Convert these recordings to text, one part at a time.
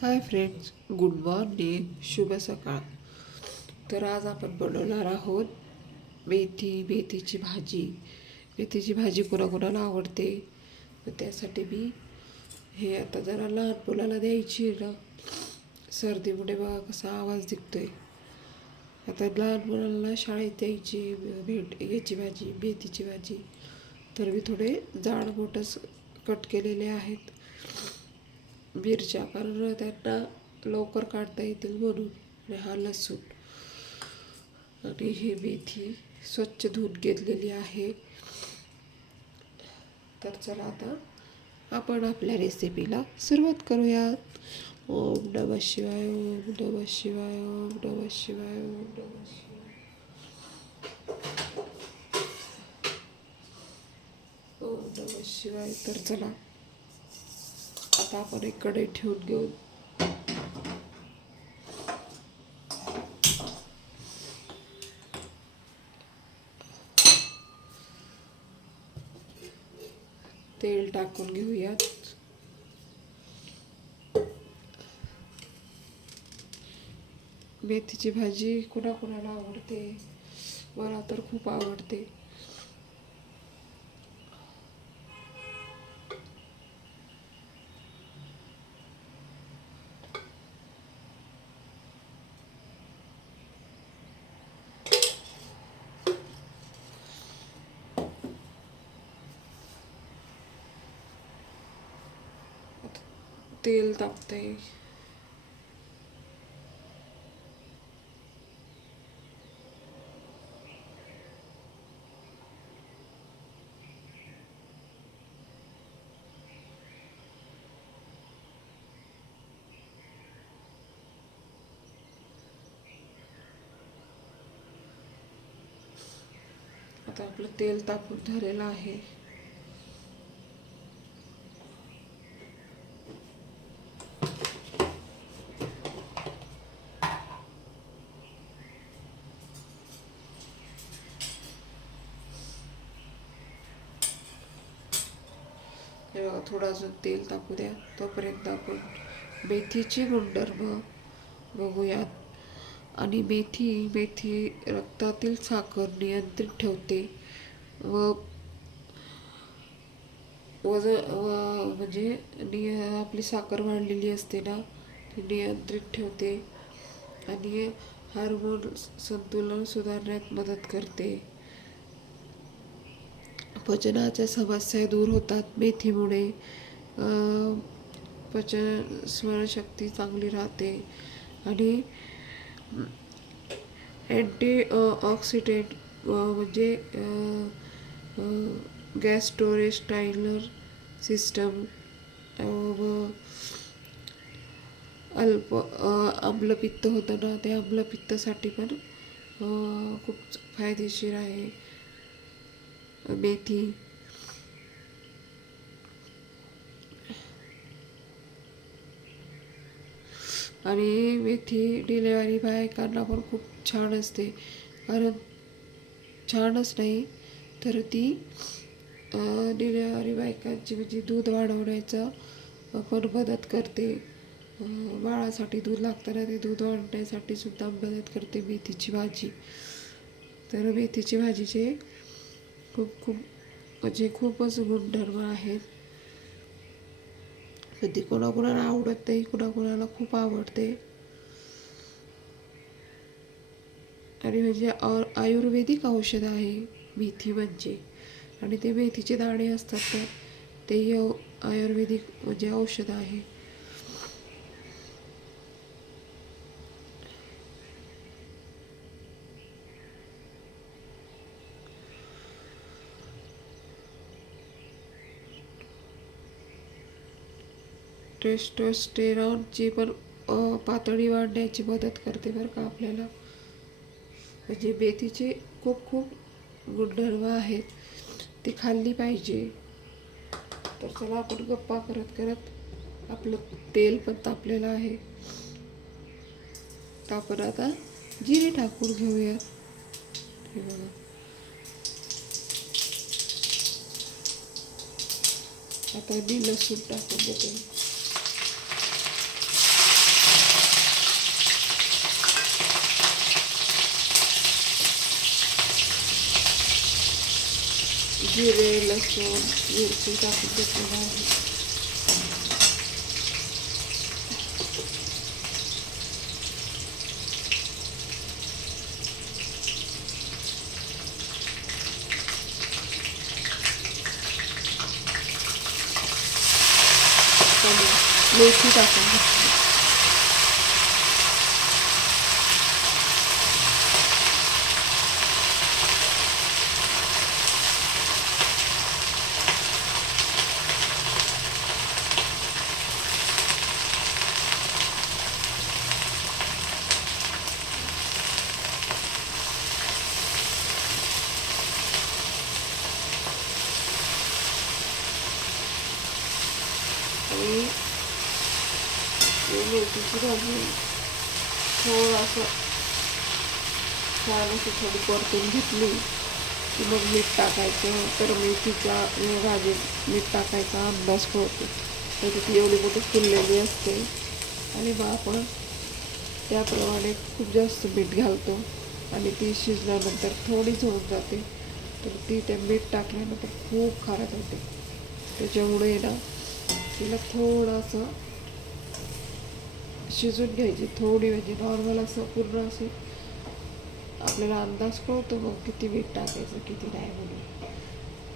Hi friends good morning शुभ सकाळ. तर आज आपण बनवणार आहोत मेथी मेथीची भाजी. मेथीची भाजी कोणाकोणाला आवडते? तर त्यासाठी मी हे आता जरा लहान मुलाला द्यायची आहे ना. सर्दीमुळे बघा कसा आवाज निघतोय. आता लहान मुलांना शाळेत द्यायची भेट याची भाजी मेथीची भाजी. तर मी थोडे जाड मोठंच कट केलेले आहेत. मिरच्या कारण त्यांना लवकर काढता येतील म्हणून आणि हा लसूण. आणि ही मेथी स्वच्छ धुवून घेतलेली आहे. तर चला आता आपण आपल्या रेसिपीला सुरुवात करूयात ओम नम शिवाय ओम नम शिवाय ओम नम शिवाय ओम नम शिवाय. ओम नम शिवाय. तर चला. आता आपण एक कढई ठेवून घेऊन. तेल टाकून घेऊयात. मेथीची भाजी कुणाकुणाला आवडते? मला तर खूप आवडते. तेल तापते आता आपलं तेल तापून झालेलं आहे. हे बघा थोडं अजून तेल टाकू द्या तोपर्यंत आपण मेथीची गुणधर्म बघूयात. आणि मेथी मेथी रक्तातील साखर नियंत्रित ठेवते व वजन व म्हणजे निय आपली साखर वाढलेली असते ना ती नियंत्रित ठेवते. आणि हार्मोन संतुलन सुधारण्यात मदत करते. पचनाच्या समस्या दूर होतात मेथीमुळे. पचन स्मरणशक्ती चांगली राहते आणि अँटी ऑक्सिडेंट म्हणजे गॅस स्टोरेज टायलर सिस्टम व अल्प आम्लपित्त होतं ना ते आम्लपित्तासाठी पण खूप फायदेशीर आहे. मेथी आणि मेथी डिलेवरी बायकांना पण खूप छान असते. कारण छानच नाही तर ती डिलेवरी बायकांची म्हणजे दूध वाढवण्याचं पण मदत करते. बाळासाठी दूध लागताना ते दूध वाढण्यासाठी सुद्धा मदत करते मेथीची भाजी. तर मेथीची भाजीचे खूप खूप म्हणजे खूपच गुणधर्म आहेत. कधी कोणाकोणाला आवडत नाही कोणाकोणाला खूप आवडते. आणि म्हणजे आयुर्वेदिक औषध आहे मेथी म्हणजे. आणि ते मेथीचे दाणे असतात तर तेही औ- आयुर्वेदिक म्हणजे औषध आहे. टेस्टोस्टेरॉनची पण पातळी वाढण्याची मदत करते बरं का आपल्याला. म्हणजे मेथीचे खूप खूप गुणधर्म आहेत. ती खाल्ली पाहिजे. तर चला आपण गप्पा करत करत आपलं तेल पण तापलेलं आहे. तर आपण आता जिरे टाकून घेऊयात. हे बघा. आता मी लसूण टाकून देते. जिरे लसूण मिरची टाकून घेतलेलं आहे आणि मेथी टाकून घेतली आणि ही मेथीची भाजी थोडंसं छान अशी थोडी परतून घेतली की मग मीठ टाकायचं तर मेथीचा अं, मीठ टाकायचा अंदाज कळतो तर ती एवढी मोठी फुललेली असते आणि मग आपण त्याप्रमाणे खूप जास्त मीठ घालतो आणि ती शिजल्यानंतर थोडीच होऊन जाते तर ती ते मीठ टाकल्यानंतर खूप खारट होते त्याच्यामुळे ना तिला थोडंसं शिजून घ्यायची थोडी म्हणजे नॉर्मल असं पूर्ण असे आपल्याला अंदाज कळतो मग किती मीठ टाकायचं किती नाही म्हणून.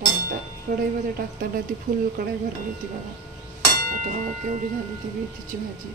टाकता कढईमध्ये टाकताना ती फुल कढई भरली होती बघा. आता केवढी झाली ती मेथीची भाजी.